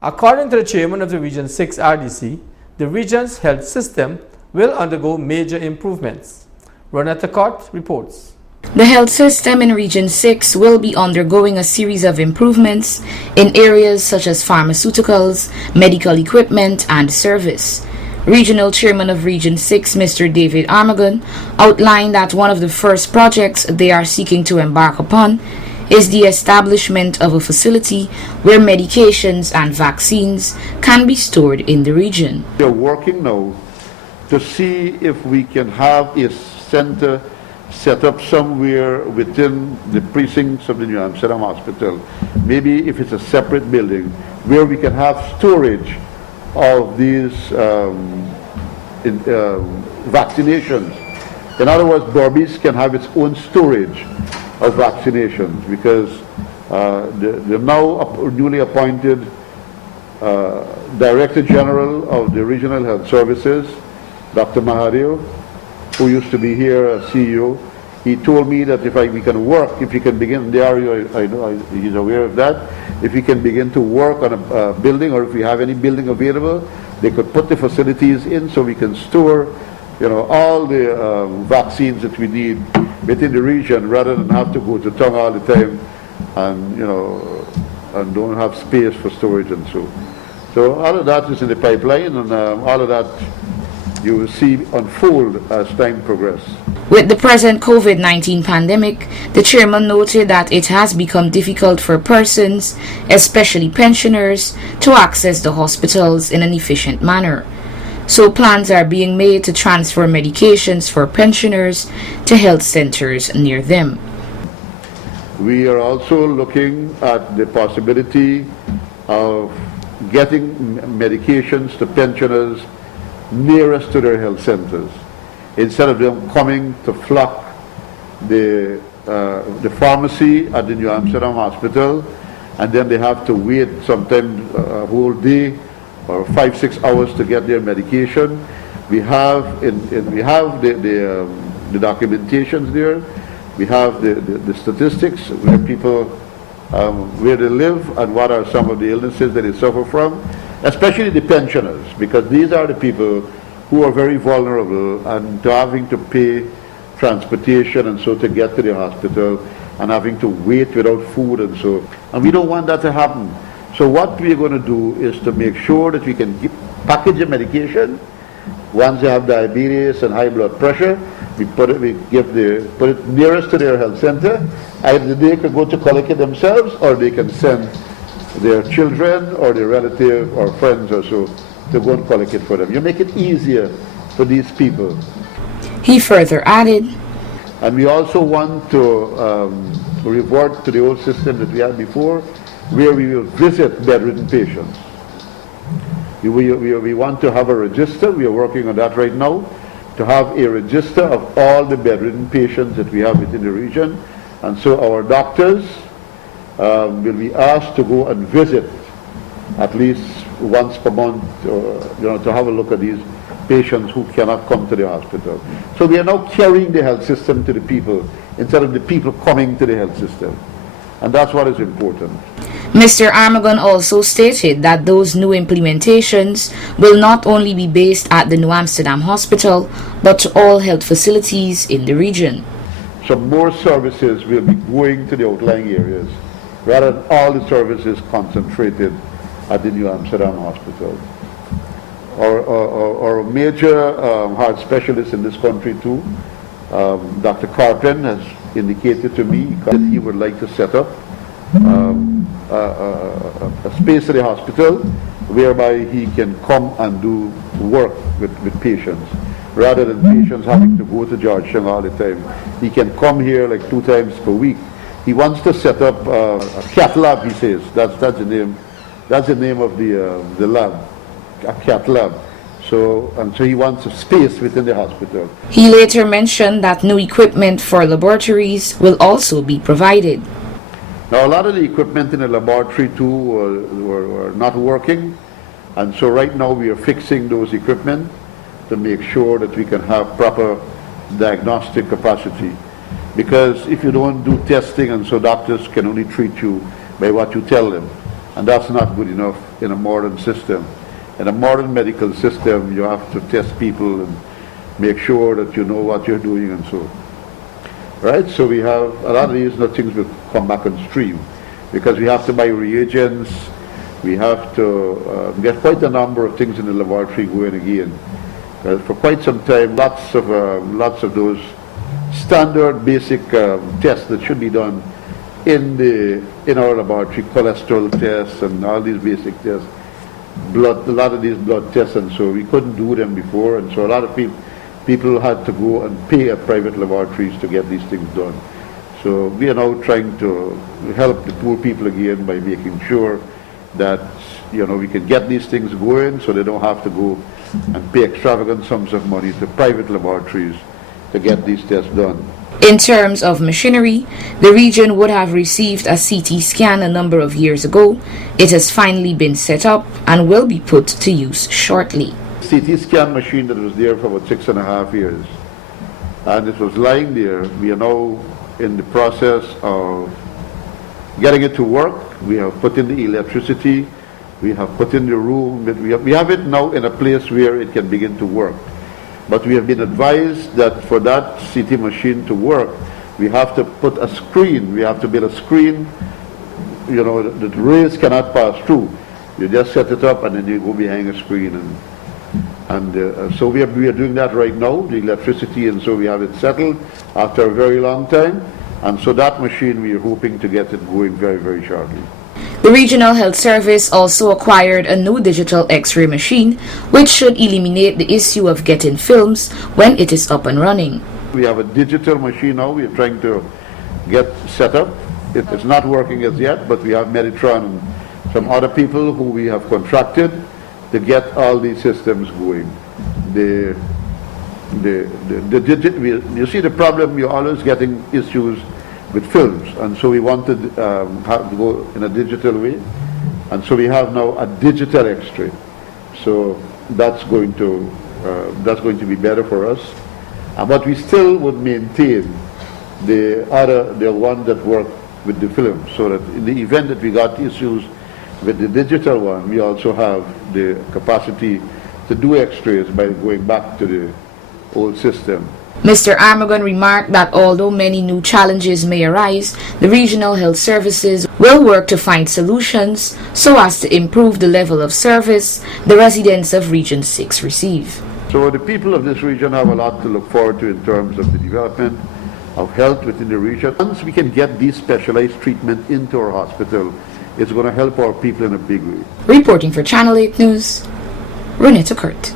According to the chairman of the Region 6 RDC, the region's health system will undergo major improvements. Ronetta Cott reports. The health system in Region 6 will be undergoing a series of improvements in areas such as pharmaceuticals, medical equipment, and service. Regional Chairman of Region 6, Mr. David Armagon, outlined that one of the first projects they are seeking to embark upon is the establishment of a facility where medications and vaccines can be stored in the region. We are working now to see if we can have a center set up somewhere within the precincts of the New Amsterdam Hospital, maybe if it's a separate building, where we can have storage of these vaccinations. In other words, Berbice can have its own storage of vaccinations, because the now newly appointed Director General of the Regional Health Services, Dr. Mahadev, who used to be here as CEO, he told me that if we can work, if he can begin, I know he's aware of that, if he can begin to work on a building, or if we have any building available, they could put the facilities in so we can store, all the vaccines that we need within the region, rather than have to go to Tonga all the time and, and don't have space for storage and so. So all of that is in the pipeline, and all of that you will see unfold as time progresses. With the present COVID-19 pandemic, the chairman noted that it has become difficult for persons, especially pensioners, to access the hospitals in an efficient manner. So plans are being made to transfer medications for pensioners to health centers near them. We are also looking at the possibility of getting medications to pensioners nearest to their health centers, instead of them coming to flock the pharmacy at the New Amsterdam Hospital, and then they have to wait sometimes a whole day or 5-6 hours to get their medication. We have the documentations there. We have the statistics where people where they live and what are some of the illnesses that they suffer from, especially the pensioners, because these are the people who are very vulnerable and to having to pay transportation and so to get to the hospital, and having to wait without food and so. And we don't want that to happen. So what we're going to do is to make sure that we can package the medication. Once they have diabetes and high blood pressure, we put it nearest to their health center. Either they can go to collect it themselves, or they can send their children or their relative or friends or so to go and collect it for them. You make it easier for these people. He further added, and we also want to revert to the old system that we had before, where we will visit bedridden patients. We want to have a register. We are working on that right now, to have a register of all the bedridden patients that we have within the region. And so our doctors will be asked to go and visit at least once per month, to have a look at these patients who cannot come to the hospital. So we are now carrying the health system to the people, instead of the people coming to the health system. And that's what is important. Mr. Armagon also stated that those new implementations will not only be based at the New Amsterdam Hospital, but to all health facilities in the region. Some more services will be going to the outlying areas, rather than all the services concentrated at the New Amsterdam Hospital. Our major heart specialist in this country too, Dr. Carton, has indicated to me that he would like to set up a space at the hospital whereby he can come and do work with patients, rather than patients having to go to Georgetown all the time. He can come here like 2 times per week. He wants to set up a cath lab, he says. That's the name. That's the name of the lab, a cath lab. So he wants a space within the hospital. He later mentioned that new equipment for laboratories will also be provided. Now, a lot of the equipment in the laboratory too were not working, and so right now we are fixing those equipment to make sure that we can have proper diagnostic capacity. Because if you don't do testing, and so doctors can only treat you by what you tell them, And that's not good enough in a modern system. In a modern medical system, you have to test people and make sure that you know what you're doing and so. Right? So we have a lot of these things will come back on stream because we have to buy reagents. We have to get quite a number of things in the laboratory going again. For quite some time, lots of those standard basic tests that should be done in our laboratory, cholesterol tests and all these basic tests, a lot of these blood tests, and so we couldn't do them before, and so a lot of people had to go and pay at private laboratories to get these things done. So we are now trying to help the poor people again by making sure that we can get these things going so they don't have to go and pay extravagant sums of money to private laboratories to get these tests done. In terms of machinery, the region would have received a CT scan a number of years ago. It has finally been set up and will be put to use shortly. CT scan machine that was there for about 6.5 years, and it was lying there. We are now in the process of getting it to work. We have put in the electricity, we have put in the room, we have it now in a place where it can begin to work. But we have been advised that for that CT machine to work, we have to put a screen. We have to build a screen, that rays cannot pass through. You just set it up and then you go behind a screen. So we are doing that right now, the electricity, and so we have it settled after a very long time. And so that machine, we are hoping to get it going very, very shortly. The Regional Health Service also acquired a new digital X-ray machine, which should eliminate the issue of getting films when it is up and running. We have a digital machine now we are trying to get set up. It's not working as yet, but we have Meditron and some other people who we have contracted to get all these systems going. You see the problem, you're always getting issues with films, and so we wanted to go in a digital way, and so we have now a digital X-ray. So that's going to be better for us, but we still would maintain the one that work with the film, so that in the event that we got issues with the digital one, we also have the capacity to do X-rays by going back to the old system. Mr. Armagon remarked that although many new challenges may arise, the regional health services will work to find solutions so as to improve the level of service the residents of Region 6 receive. So the people of this region have a lot to look forward to in terms of the development of health within the region. Once we can get these specialized treatment into our hospital, it's going to help our people in a big way. Reporting for Channel 8 News, Renetta Kurt.